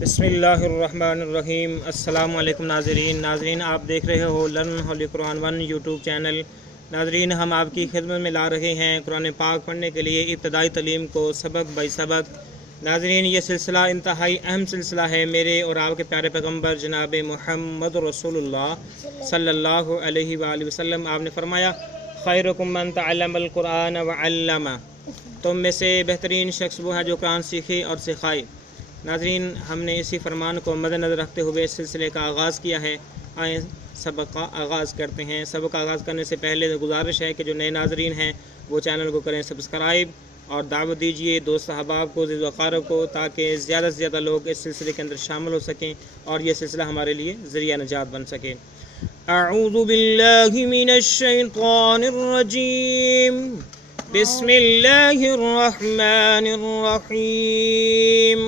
बिस्मिल्लाहिर्रहमानिर्रहीम। अस्सलाम वालेकुम नाज़रीन, आप देख रहे हो learn Holi Quran 1 YouTube channel. नाज़रीन, हम आपकी खिदमत में ला रहे हैं कुरान पाक पढ़ने के लिए इब्तदाई तालीम को सबक बाई सबक। नाज़रीन, ये सिलसिला इंतहाई अहम सिलसिला है। मेरे और आपके प्यारे पैगम्बर जनाब मुहम्मद रसूलुल्लाह सल्लल्लाहु अलैहि वसल्लम आपने फरमाया, खैरुकुम मन तअल्लमल कुरान व अल्लमा। तुम में से बेहतरीन शख्स वो है जो कुरान सीखे और सिखाए। नाज़रीन, हमने इसी फरमान को मद्देनज़र रखते हुए इस सिलसिले का आगाज़ किया है। आए सबक का आगाज़ करते हैं। सबक का आगाज़ करने से पहले गुजारिश है कि जो नए नाज़रीन हैं वो चैनल को करें सब्सक्राइब और दावत दीजिए दोस्त अहबाब को, अज़ीज़ व अक़ारिब को, ताकि ज़्यादा से ज़्यादा लोग इस सिलसिले के अंदर शामिल हो सकें और ये सिलसिला हमारे लिए ज़रिया नजात बन सके। अऊज़ु बिल्लाहि मिनश शैतानिर रजीम, बिस्मिल्लाहिर रहमानिर रहीम।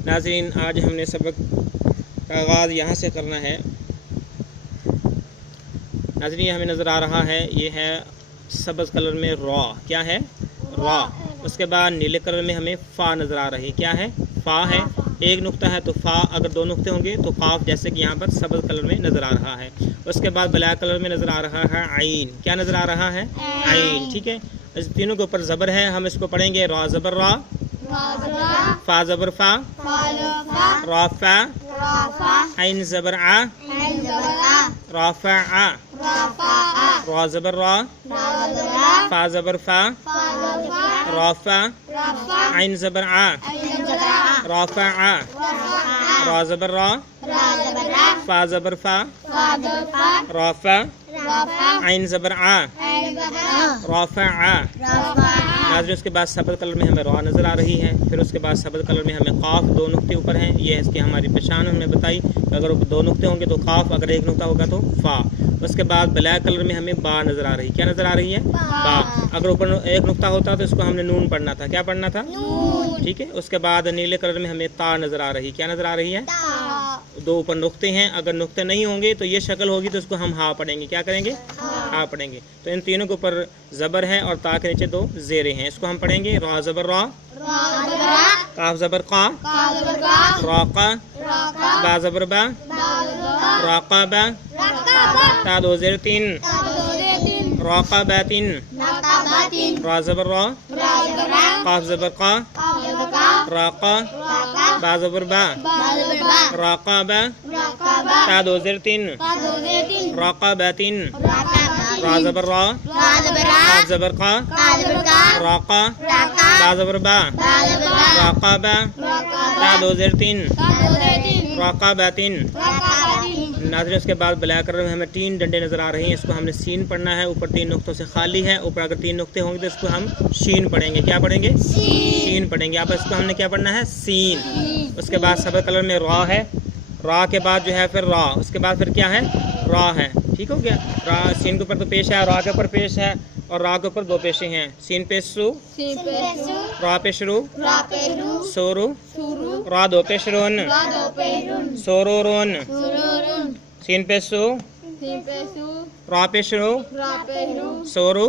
नाज़रीन, आज हमने सबक का आगाज़ यहाँ से करना है। नाज़रीन, हमें नज़र आ रहा है, ये है सब्ज़ कलर में रॉ। क्या है? रॉ। उसके बाद नीले कलर में हमें फ़ा नज़र आ रही। क्या है? फ़ा है। एक नुक्ता है तो फ़ा, अगर दो नुक्ते होंगे तो क़ाफ़, जैसे कि यहाँ पर सब्ज़ कलर में नज़र आ रहा है। उसके बाद ब्लैक कलर में नज़र आ रहा है आइन। क्या नज़र आ रहा है? आइन। ठीक है, इस तीनों के ऊपर ज़बर है। हम इसको पढ़ेंगे रॉ ज़बर रॉ, फ़ा ज़बर फ़ा, रॉ फ़ा, आइन ज़बर आ, रॉ फ़ा आ, रॉ ज़बर रॉ, फ़ा ज़बर फ़ा, रॉ फ़ा, आइन ज़बर आ, रॉ फ़ा आ, रॉ ज़बर रॉ, फ़ा ज़बर फ़ा, रॉ फ़ा, आइन ज़बर आ, रॉ फ़ा आ। नाज़रीन, उसके बाद सब्ज़ कलर में हमें रॉ नज़र आ रही है। फिर उसके बाद सब्ज़ कलर में हमें क़ाफ़, दो नुक्ते ऊपर हैं। ये है इसकी हमारी पहचान हमें बताई कि अगर दो नुक्ते होंगे तो क़ाफ़, अगर एक नुक्ता होगा तो फ़ा। उसके बाद ब्लैक कलर में हमें बा नज़र आ रही। क्या नज़र आ रही है? बा। अगर ऊपर एक नुक्ता होता तो इसको हमने नून पढ़ना था। क्या पढ़ना था? ठीक है। उसके बाद नीले कलर में हमें ता नज़र आ रही। क्या नज़र आ रही है? दो ऊपर नुक्ते हैं। अगर नुक्ते नहीं होंगे तो ये शक्ल होगी तो इसको हम हा पढ़ेंगे। क्या करेंगे? हा पढ़ेंगे। तो इन तीनों के ऊपर ज़बर है और ता के नीचे दो ज़ेरे हैं। इसको हम पढ़ेंगे रॉ ज़बर रॉ, काफ ज़बर क़ा, रॉ क़ा, बा ज़बर बा, रॉक़ा बा, ता दो ज़ेर तीन, रॉक़ा बा तीन, रॉ ज़बर रॉ, काफ ज़बर क़ा, रॉक़ा, बा ज़बर बा, रॉक़ा बा, ता दो ज़ेर तीन, रॉक़ा बा तीन, रॉ ज़बर रॉ, काफ ज़बर क़ा, रॉक़ा, बा ज़बर बा, रॉक़ा बा, ता दो ज़ेर तीन, रॉक़ा बा तीन। नाज़रीन, उसके बाद ब्लैक कलर में हमें तीन डंडे नज़र आ रही हैं। इसको हमने सीन पढ़ना है। ऊपर तीन नुक्तों से खाली है। ऊपर अगर तीन नुक्ते होंगे तो इसको हम शीन पढ़ेंगे। क्या पढ़ेंगे? सीन पढ़ेंगे। आप इसको हमने क्या पढ़ना है? सीन। उसके बाद सब्ज़ कलर में रॉ है। रॉ के बाद जो है फिर रॉ, उसके बाद फिर क्या है? रॉ है। ठीक हो गया। रॉ सीन के ऊपर तो पेश है, रॉ के ऊपर पेश है और रॉ के ऊपर दो पेशे हैं। सीन पे सु, रॉ पे शुरू, सोरू, रॉ दो पे शुरून, सोरू रोन, सीन पे सु, रॉ पे शुरू, सोरू,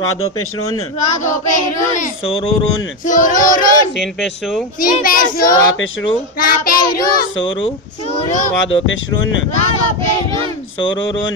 रॉ दो पे शुरून, सोरू रोन, सीन पे सु, रॉ पे शुरू, सोरू, रॉ दो पे शुरून, सोरू रोन।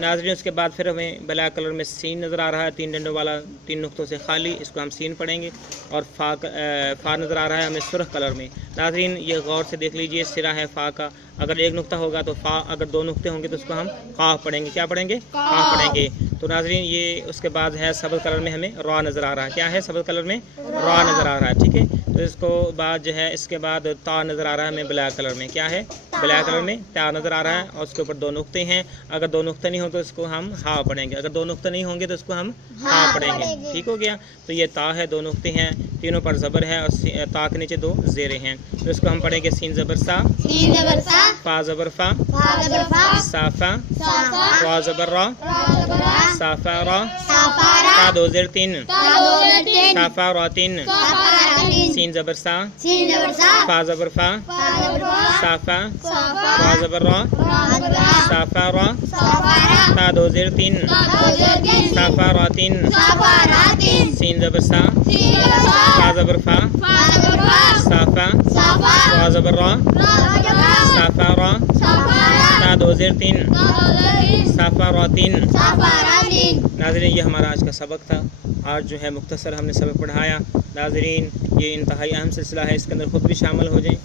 नाज़रीन, उसके बाद फिर हमें ब्लैक कलर में सीन नज़र आ रहा है, तीन डंडों वाला, तीन नुक्तों से खाली। इसको हम सीन पढ़ेंगे। और फ़ा नज़र आ रहा है हमें सुर्ख कलर में। नाज़रीन, ये गौर से देख लीजिए, सिरा है फ़ा का। अगर एक नुक्ता होगा तो फ़ा, अगर दो नुक्ते होंगे तो उसको हम क़ाफ़ पढ़ेंगे। क्या पढ़ेंगे? क़ाफ़ पढ़ेंगे। तो नाज़रीन, ये उसके बाद है सब्ज़ कलर में हमें रॉ नज़र आ रहा है। क्या है? सब्ज़ कलर में रॉ नज़र आ रहा है। ठीक है। तो इसको बाद जो है, इसके बाद ता नज़र आ रहा है हमें ब्लैक कलर में। क्या है? ब्लैक कलर में ता नज़र आ रहा है और उसके ऊपर दो नुक्ते हैं। अगर दो नुक्ते नहीं हो तो इसको हम हा पढ़ेंगे। अगर दो नुक्ते नहीं होंगे तो इसको हम हा पढ़ेंगे। ठीक हो गया। तो ये ता है, दो नुक्ते हैं, तीनों पर ज़बर है और ता के नीचे दो ज़ेरे हैं। तो इसको हम पढ़ेंगे सीन ज़बर सा, फ़ा ज़बर फ़ा, साफ़ा, रॉ ज़बर रॉ, साफ़ा रॉ, ता दो ज़ेर तीन, साफ़ा रॉ तीन, सीन ज़बर सा, फ़ा ज़बर फ़ा, साफ़ा, रॉ ज़बर रॉ, साफ़ा रॉ, ता दो ज़ेर तीन, साफ़ा रॉ तीन, सीन ज़बर सा, फ़ा ज़बर फ़ा, साफ़ा, زبر را، سافارا، تا دو زیر تین، سافاراتین۔ ناظرین یہ ہمارا آج کا سبق تھا، آج جو ہے مختصر ہم نے سبق پڑھایا۔ ناظرین یہ انتہائی اہم سلسلہ ہے، اس کے اندر خود بھی شامل ہو جائیں،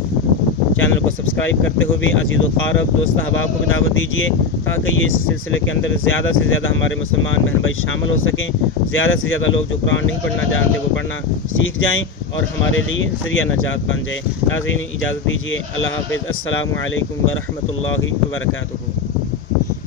چینل کو سبسکرائب کرتے ہوئے عزیز و قارب دوست احباب کو بھی دعوت دیجیے تاکہ یہ اس سلسلے کے اندر زیادہ سے زیادہ ہمارے مسلمان بہن بھائی شامل ہو سکیں، زیادہ سے زیادہ لوگ جو قرآن نہیں پڑھنا جانتے وہ پڑھنا سیکھ جائیں اور ہمارے لیے ذریعہ نجات بن جائے۔ ناظرین اجازت دیجیے، اللہ حافظ، السلام علیکم ورحمۃ اللہ وبرکاتہ۔